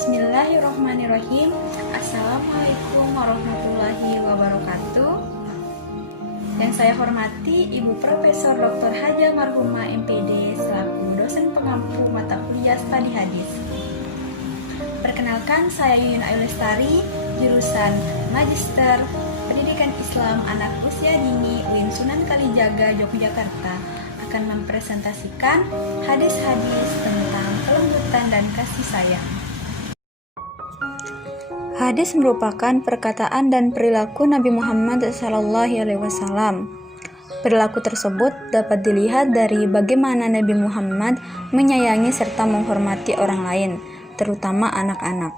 Bismillahirrahmanirrahim. Assalamualaikum warahmatullahi wabarakatuh. Yang saya hormati Ibu Profesor Dr. Haja Marhumah MPD selaku dosen pengampu mata kuliah studi hadis. Perkenalkan, saya Yuyun Ayu Lestari, jurusan Magister Pendidikan Islam Anak Usia Dini UIN Sunan Kalijaga, Yogyakarta, akan mempresentasikan hadis-hadis tentang kelembutan dan kasih sayang. Hadis merupakan perkataan dan perilaku Nabi Muhammad SAW. Perilaku tersebut dapat dilihat dari bagaimana Nabi Muhammad menyayangi serta menghormati orang lain, terutama anak-anak.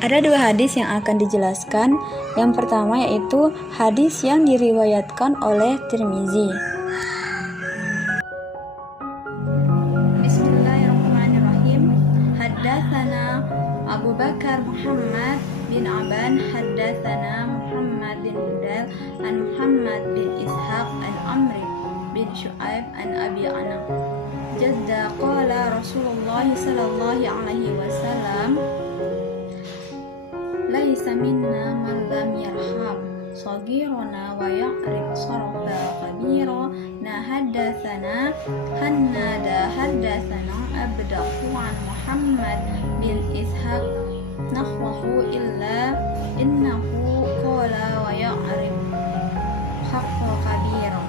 Ada dua hadis yang akan dijelaskan. Yang pertama yaitu hadis yang diriwayatkan oleh Tirmizi. Bismillahirrahmanirrahim. Haddatsana Abu Bakar Muhammad bin Aban, haddatsana Muhammad bin Hudail an Muhammad bin Ishaq an Amr bin Shu'aib an Abi Anak jadda qala Rasulullah sallallahu alaihi wasallam laisa minna man lam yarham saghirana wa ya'rif sarfa kabira. Na haddatsana Hannada haddatsana Abdahu an Muhammad bin Ishaq nahwahu illa innahu qala wa ya'rif haqqa kabira.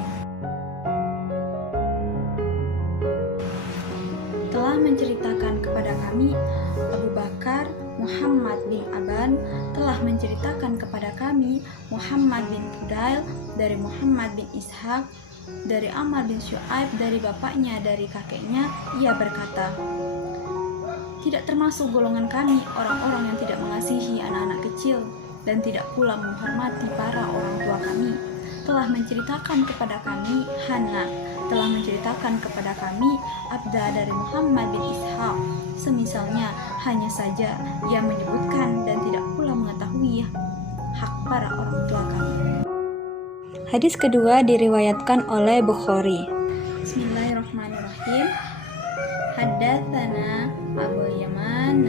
Telah menceritakan kepada kami Abu Bakar Muhammad bin Aban, telah menceritakan kepada kami Muhammad bin Hudail dari Muhammad bin Ishaq dari Amr bin Shu'aib dari bapaknya dari kakeknya. Ia berkata, tidak termasuk golongan kami orang-orang yang tidak mengasihi anak-anak kecil dan tidak pula menghormati para orang tua kami. Telah menceritakan kepada kami Hana, telah menceritakan kepada kami Abda dari Muhammad bin Ishaq. Semisalnya, hanya saja ia menyebutkan dan tidak pula mengetahui hak para orang tua kami. Hadis kedua diriwayatkan oleh Bukhari. Bismillahirrahmanirrahim. Haddatsana Abu Yaman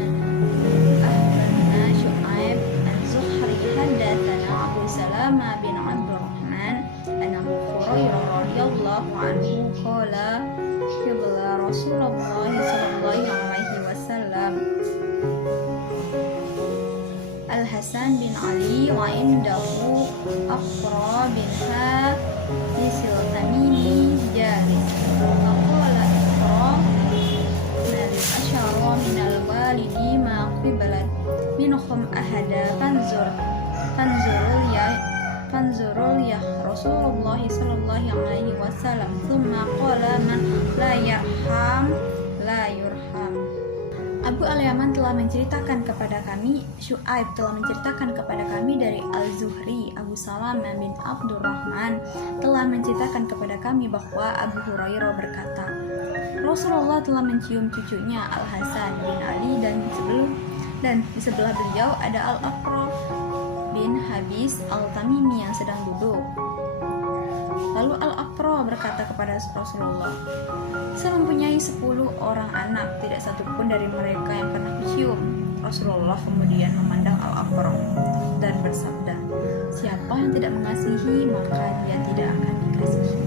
akhbarana Shu'aib az-Zuhri haddatsana Abu Salama bin Abdurrahman an Abu Hurairah radhiyallahu anhu qala qala Rasulullah sallallahu alaihi wasallam Al-Hasan bin Ali wa indahu Aqra bin Hadisil Tamimi jalis. Faqala Aqra nal asyara minal walidi ma qiblat minhum ahada fanzurul ya Rasulullah sallallahu alaihi wasallam thumma qala man la yarham la yurham. Abu Al-Yaman telah menceritakan kepada kami, Shu'aib telah menceritakan kepada kami dari Al-Zuhri, Abu Salamah bin Abdurrahman telah menceritakan kepada kami bahwa Abu Hurairah berkata, Rasulullah telah mencium cucunya Al-Hasan bin Ali dan di sebelah beliau ada Al-Aqra bin Habis Al-Tamimi yang sedang duduk. Lalu Al-Aqra berkata kepada Rasulullah, saya mempunyai 10 orang anak, tidak satupun dari mereka yang pernah kucium. Rasulullah kemudian memandang Al-Aqra dan bersabda, siapa yang tidak mengasihi maka dia tidak akan dikasihi.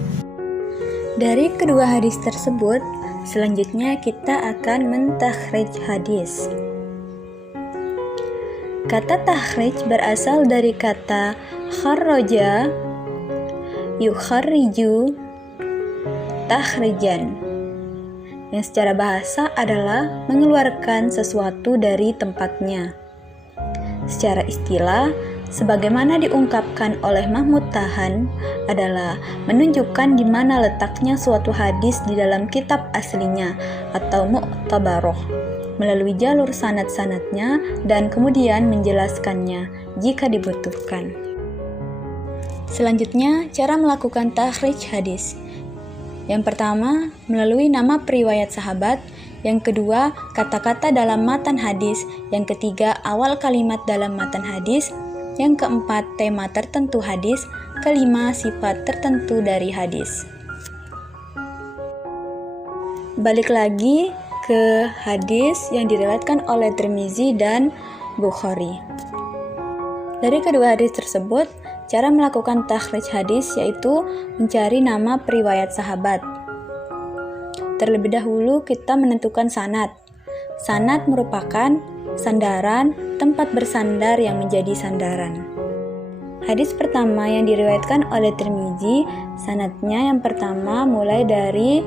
Dari kedua hadis tersebut, selanjutnya kita akan mentakhrij hadis. Kata takhrij berasal dari kata kharraja yukharriju takhrijan, yang secara bahasa adalah mengeluarkan sesuatu dari tempatnya. Secara istilah, sebagaimana diungkapkan oleh Mahmud Tahan, adalah menunjukkan di mana letaknya suatu hadis di dalam kitab aslinya atau mu'tabaroh melalui jalur sanad-sanadnya dan kemudian menjelaskannya jika dibutuhkan. Selanjutnya, cara melakukan takhrij hadis. Yang pertama, melalui nama periwayat sahabat. Yang kedua, kata-kata dalam matan hadis. Yang ketiga, awal kalimat dalam matan hadis. Yang keempat, tema tertentu hadis. Kelima, sifat tertentu dari hadis. Balik lagi ke ke hadis yang diriwayatkan oleh Tirmizi dan Bukhari. Dari kedua hadis tersebut, cara melakukan takhrij hadis yaitu mencari nama periwayat sahabat. Terlebih dahulu kita menentukan sanad. Sanad merupakan sandaran, tempat bersandar yang menjadi sandaran. Hadis pertama yang diriwayatkan oleh Tirmizi, sanadnya yang pertama mulai dari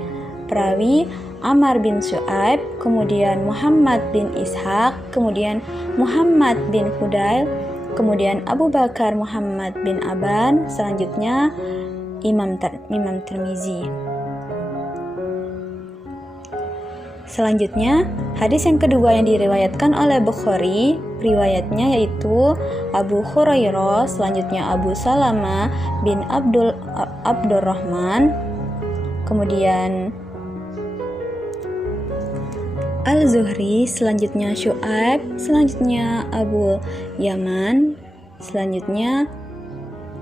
perawi Amr bin Syu'aib, kemudian Muhammad bin Ishaq, kemudian Muhammad bin Fudail, kemudian Abu Bakar Muhammad bin Aban, selanjutnya Imam Tirmizi. Selanjutnya, hadis yang kedua yang diriwayatkan oleh Bukhari, riwayatnya yaitu Abu Hurairah, selanjutnya Abu Salamah bin Abdurrahman, kemudian Al-Zuhri, selanjutnya Syu'aib, selanjutnya Abu Yaman, selanjutnya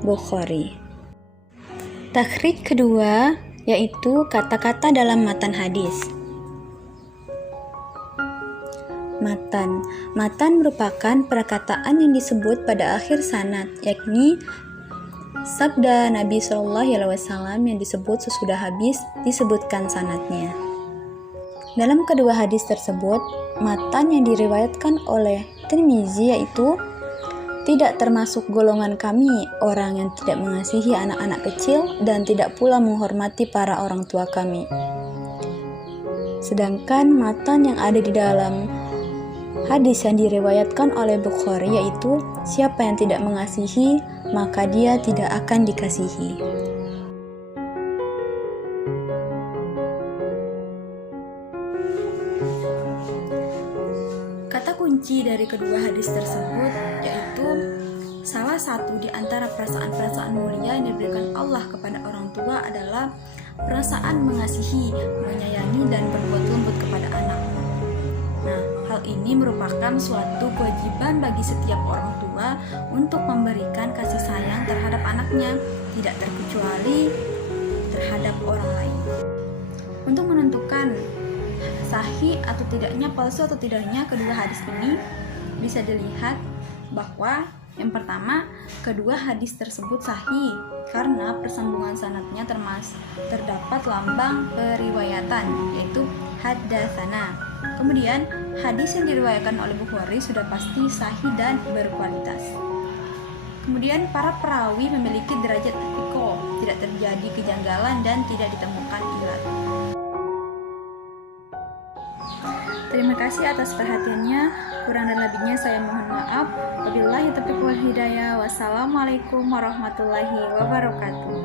Bukhari. Takhrij kedua yaitu kata-kata dalam matan hadis. Matan merupakan perkataan yang disebut pada akhir sanad, yakni sabda Nabi SAW yang disebut sesudah habis disebutkan sanadnya. Dalam kedua hadis tersebut, matan yang diriwayatkan oleh Tirmizi yaitu tidak termasuk golongan kami orang yang tidak mengasihi anak-anak kecil dan tidak pula menghormati para orang tua kami. Sedangkan matan yang ada di dalam hadis yang diriwayatkan oleh Bukhari yaitu siapa yang tidak mengasihi maka dia tidak akan dikasihi. Kata kunci dari kedua hadis tersebut yaitu salah satu di antara perasaan-perasaan mulia yang diberikan Allah kepada orang tua adalah perasaan mengasihi, menyayangi dan berbuat lembut kepada anak. Nah, hal ini merupakan suatu kewajiban bagi setiap orang tua untuk memberikan kasih sayang terhadap anaknya, tidak terkecuali terhadap orang lain. Untuk menentukan sahih atau tidaknya, palsu atau tidaknya kedua hadis ini, bisa dilihat bahwa yang pertama, kedua hadis tersebut sahih karena persambungan sanadnya terdapat lambang periwayatan yaitu haddatsana. Kemudian, hadis yang diriwayatkan oleh Bukhari sudah pasti sahih dan berkualitas. Kemudian, para perawi memiliki derajat thiqah, tidak terjadi kejanggalan dan tidak ditemukan ilat. Terima kasih atas perhatiannya. Kurang dan lebihnya saya mohon maaf. Wabillahi taufiq wal hidayah. Wassalamualaikum warahmatullahi wabarakatuh.